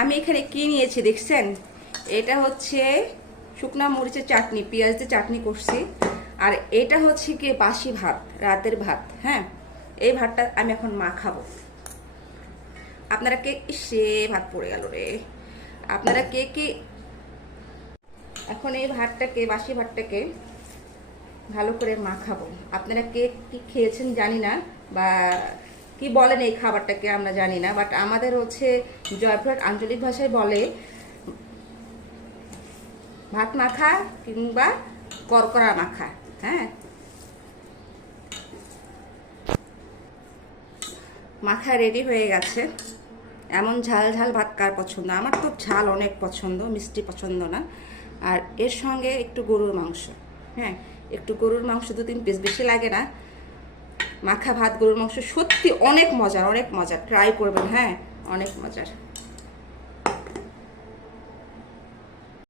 আমি এখানে কি নিয়েছি দেখছেন? এটা হচ্ছে শুকনা মরিচের চাটনি, পেঁয়াজ দিয়ে চাটনি করছি। আর এটা হচ্ছে কি বাসি ভাত, রাতের ভাত। হ্যাঁ, এই ভাতটা আমি এখন মাখাবো। আপনারা কে, সে ভাত পড়ে গেল রে, আপনারা কে কে এখন এই ভাতটাকে, বাসি ভাতটাকে ভালো করে মাখাবো। আপনারা কে কি খেয়েছেন জানি না, বা কি বলেন এই খাবারটাকে আমরা জানি না, বাট আমাদের হচ্ছে জয়পুরহাট আঞ্চলিক ভাষায় বলে ভাত মাখা কিংবা করকরা মাখা। হ্যাঁ, মাখা রেডি হয়ে গেছে। এমন ঝাল ঝাল ভাত কার পছন্দ? আমার তো ঝাল অনেক পছন্দ, মিষ্টি পছন্দ না। আর এর সঙ্গে একটু গরুর মাংস। হ্যাঁ, একটু গরুর মাংস, 2-3 পিস, বেশি লাগে না। মাখা ভাত, গরুর মাংস সত্যি অনেক মজার, অনেক মজার। ট্রাই করবেন, হ্যাঁ, অনেক মজার।